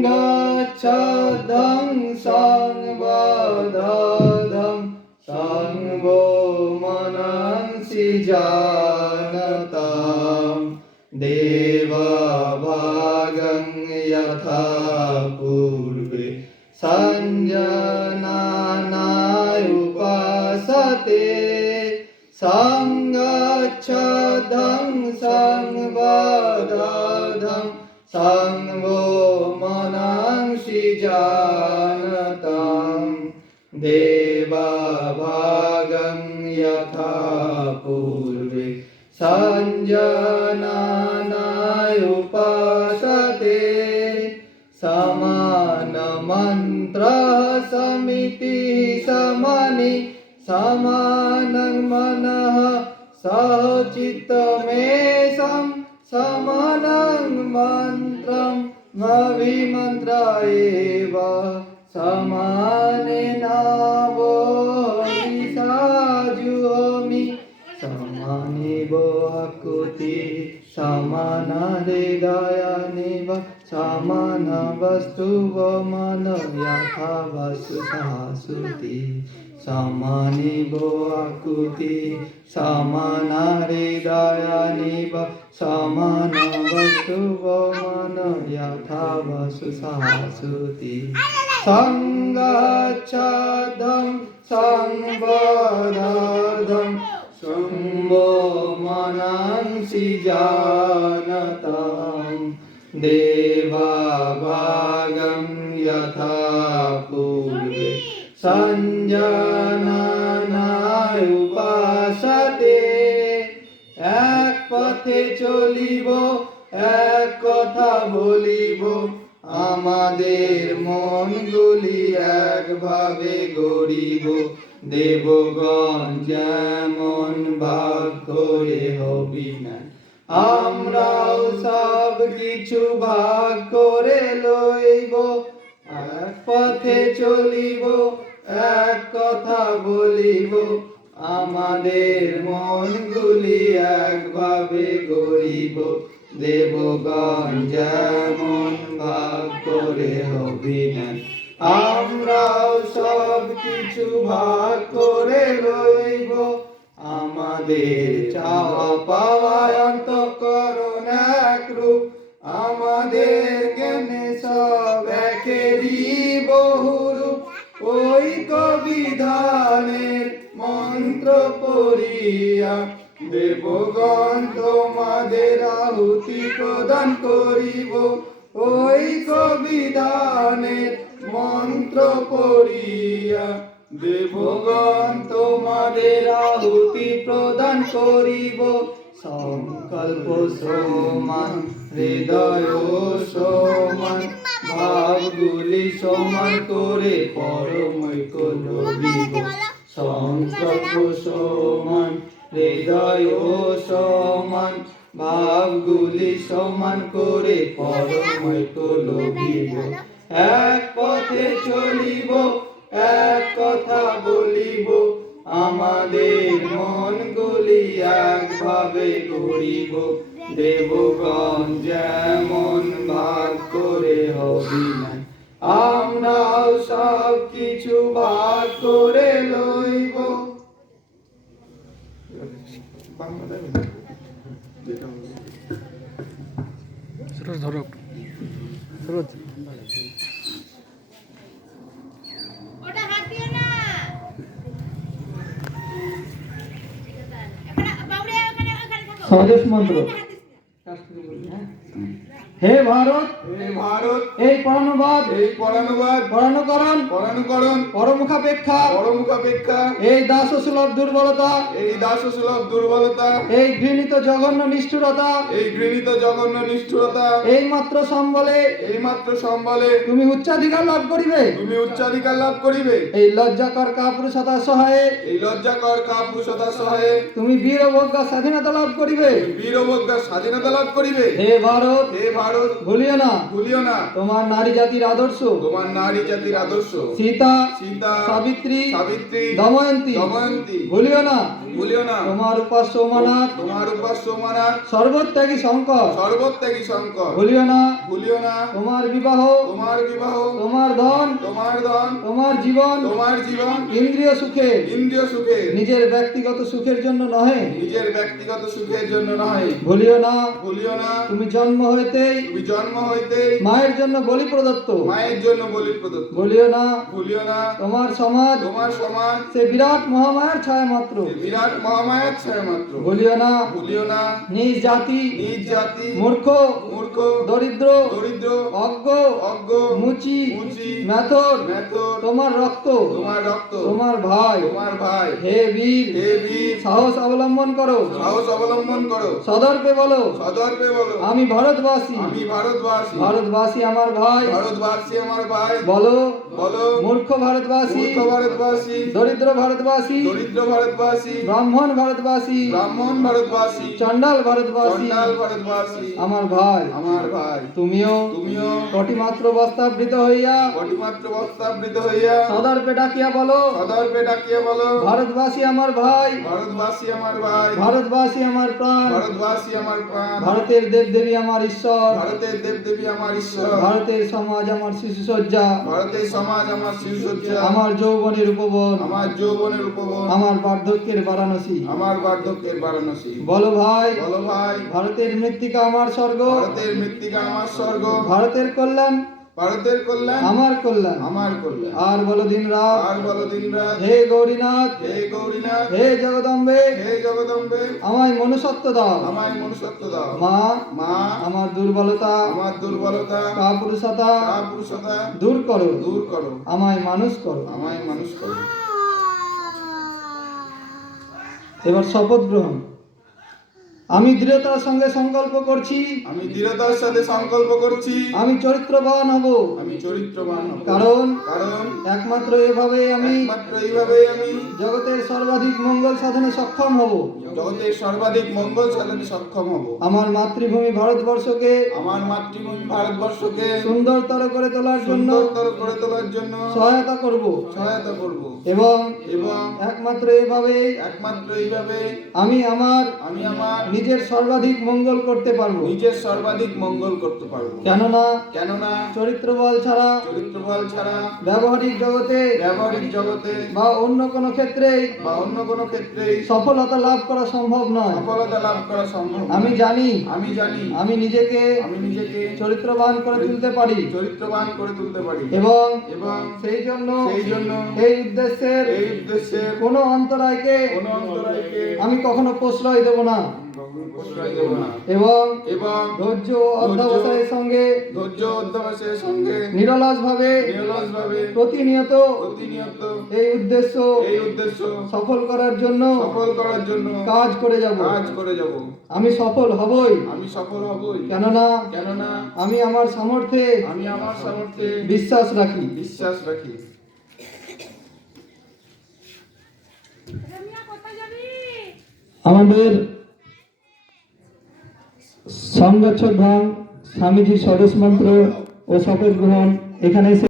সংগচ্ছদং সংবদধং সংগো মনংসি জানতাম দেবভাগং যথা পূর্বে সঞ্জনানায় উপাসতে সংগচ্ছদং সংবদধং সংগো মনংসি জানতাম দেবভাগং যথা পূর্বে সঞ্জনানায় উপাসতে সমান মন্ত্র সমিতি সমনি সমানং মনঃ সহচিত্তমেষং সমানং মন্ত্রম অভিমন্ত্র এব সমানেনাবহি সাজুহমি সমানেব আকুতি সমানহৃদয়ানিব সমানবস্তুব মন যথা বস্তু শাশুতি সমানেব আকুতি সমানহৃদয়ানিব সমানবস্তুব মন যথা বস্তু শাশুতি সংগচ্ছদং সংবদধং সংগো মনংসি জানতাম দেবভাগং যথা পূর্বে সঞ্জনানায় উপাসতে এক পথে চলিব এক কথা বলিব আমাদের মনগুলি একভাবে গড়িব দেবগণ যেমন ভাগ করে হবি না আমরাও সব কিছু ভাগ করে লইব এক পথে চলিব এক কথা বলিব আমাদের মনগুলি একভাবে গড়িব দেবগণ যেমন ভাগ করে হবি না আমরাও সব কিছু ভাগ করে লইব আমাদের চাওয়া পাওয়া অন্তঃকরণ এক রূপ আমাদের জ্ঞানে সব একেরই বহুরূপ ঐক্য বিধানের মন্ত্র পড়িয়া দেবগণ তোমাদের আহুতি প্রদান করিব ঐক্য বিধানের মন্ত্র পড়িয়া দেবগণ তোমাদের আহুতি প্রদান করিব সংকল্প সমান হৃদয় সমান ভাবগুলি সমান করে পরমৈক্য লভিব সংকল্প সমান হৃদয় সমান ভাবগুলি সমান করে পরমৈক্য লভিব এক পথে চলিব এক কথা বলিব আমাদের মনগুলি একভাবে গড়িব দেবগণ যেমন ভাগ করে হবি না আমরাও সব কিছু ভাগ করে লইব ধরো সুরজ স্বদেশ মন্ত্র হে ভারত এই পরানুবাদ পরানুকরণ পরমুখাপেক্ষা এই দাসসুলভ দুর্বলতা এই ঘৃণিত জঘন্য নিষ্ঠুরতা এই মাত্র সম্বলে তুমি উচ্চাধিকার লাভ করিবে এই লজ্জাকর কাপুরুষতা সহায়ে তুমি বীরবজ্ঞা স্বাধীনতা লাভ করিবে হে ভারত ভুলিও না না তোমার নারী জাতির আদর্শ, তোমার নারী জাতির আদর্শ, সীতা, সীতা, সাবিত্রী, সাবিত্রী, দময়ন্তী, দময়ন্তী, ভুলিও না ভুলিও না তোমার উপাস্য উমানাথ, তোমার উপাস্য উমানাথ, সর্বত্যাগী শঙ্কর, সর্বত্যাগী শঙ্কর, ভুলিও না ভুলিও না তোমার বিবাহ, তোমার বিবাহ, তোমার ধন, তোমার ধন, তোমার জীবন, তোমার জীবন ইন্দ্রিয় সুখে, ইন্দ্রিয় সুখে, নিজের ব্যক্তিগত সুখের জন্য নহে। নিজের ব্যক্তিগত সুখের জন্য নয়। ভুলিও না ভুলিও না তুমি জন্ম হইতেই তুমি জন্ম হইতে মায়ের জন্য বলি প্রদত্ত। মায়ের জন্য বলি প্রদত্ত। ভুলিও না ভুলিও না তোমার সমাজ তোমার সমাজ সে বিরাট মহামায়ার ছায়া মাত্র। বিরাট মহামায়ার ছায়া মাত্র। ভুলিও না ভুলিও না নিজ জাতি, নিজ জাতি, মূর্খ, মূর্খ, দরিদ্র, দরিদ্র, অজ্ঞ, অজ্ঞ, মুচি, মুচি, মেথর, মেথর, তোমার রক্ত, তোমার রক্ত, তোমার ভাই। তোমার ভাই। হে বীর, হে বীর, সাহস অবলম্বন করো, সাহস অবলম্বন করো, সদর্পে বলো সদর্পে বলো, আমি ভারতবাসী। আমি ভারতবাসী। ভারতবাসী আমার ভাই। ভারতবাসী আমার ভাই। বলো বলো মূর্খ ভারতবাসী, মূর্খ ভারতবাসী, দরিদ্র ভারতবাসী, দরিদ্র ভারতবাসী, ব্রাহ্মণ ভারতবাসী, ব্রাহ্মণ ভারতবাসী, চণ্ডাল ভারতবাসী, চণ্ডাল ভারতবাসী, আমার ভাই। আমার ভাই। তুমিও তুমিও কটিমাত্র বস্তাবৃত হইয়া কটিমাত্র বস্তাবৃত হইয়া সদর্পে ডাকিয়া বলো সদর্পে ডাকিয়া বলো, ভারতবাসী আমার ভাই, ভারতবাসী আমার ভাই, ভারতবাসী আমার প্রাণ, ভারতবাসী আমার প্রাণ, ভারতের দেবদেবী আমার ঈশ্বর, ভারতের দেবদেবী আমার ঈশ্বর, ভারতের সমাজ আমার শিশুসজ্জা, ভারতের সমাজ আমার শিশুসজ্জা, আমার যৌবনের উপবন, আমার যৌবনের উপবন, আমার বার্ধক্যের বারাণসী। আমার বার্ধক্যের বারাণসী। বলো ভাই বলো ভাই, ভারতের মৃত্তিকা আমার স্বর্গ, ভারতের মৃত্তিকা আমার স্বর্গ, ভারতের কল্যাণ ভারতের কল্যাণ আমার কল্যাণ। আমার কল্যাণ। আর বলো দিন রাত আর বলো দিনরাত, হে গৌরীনাথ, হে গৌরীনাথ, হে জগদম্বে, হে জগদম্বে, আমায় মনুষ্যত্ব দাও। আমায় মনুষ্যত্ব দাও। মা মা, আমার দুর্বলতা, আমার দুর্বলতা, কাপুরুষতা কাপুরুষতা দূর করো, দূর করো, আমায় মানুষ করো। আমায় মানুষ করো। এবার শপথ গ্রহণ। আমি দৃঢ়তার সঙ্গে সংকল্প করছি, আমি দৃঢ়তার সাথে সংকল্প করছি, আমি চরিত্রবান হব, আমি চরিত্রবান হব। কারণ কারণ একমাত্র এভাবে আমি একমাত্র এইভাবেই আমি জগতের সর্বাধিক মঙ্গল সাধনে সক্ষম হব। জগতের সর্বাধিক মঙ্গল সাধনে সক্ষম হব। আমার মাতৃভূমি ভারতবর্ষকে আমার মাতৃভূমি ভারতবর্ষকে সুন্দরতর করে তোলার জন্য সুন্দরতর করে তোলার জন্য সহায়তা করব সহায়তা করব। এবং এবং একমাত্র এভাবেই একমাত্র এইভাবে আমি আমার নিজের সর্বাধিক মঙ্গল করতে পারবো। নিজের সর্বাধিক মঙ্গল করতে পারবো। কেননা চরিত্র বল ছাড়া চরিত্রবল ছাড়া ব্যবহারিক জগতে ব্যবহারিক জগতে বা অন্য কোনো ক্ষেত্রে বা অন্য কোনো ক্ষেত্রেই সফলতা লাভ করা সম্ভব নয়। সফলতা লাভ করা সম্ভব নয়। আমি জানি আমি জানি আমি নিজেকে চরিত্রবান করে তুলতে পারি চরিত্রবান করে তুলতে পারি এবং এবং সেই জন্য এই উদ্দেশ্যের উদ্দেশ্যের কোনো অন্তরায়কে কোনো অন্তরায়কে আমি কখনো প্রশ্রয় দেব না প্রশ্রয় দেব না। এবং এবং ধৈর্য অধ্যবসায়ের সঙ্গে ধৈর্য অধ্যবসায়ের সঙ্গে নিরলস ভাবে প্রতিনিয়ত এই উদ্দেশ্য সফল করার জন্য কাজ করে যাব। আমি সফল হবই। কেননা আমি আমার সামর্থ্যে বিশ্বাস রাখি। আমাদের সংগঠন স্বামীজি স্বদেশ মন্ত্র ও শপথ গ্রহণ এখানে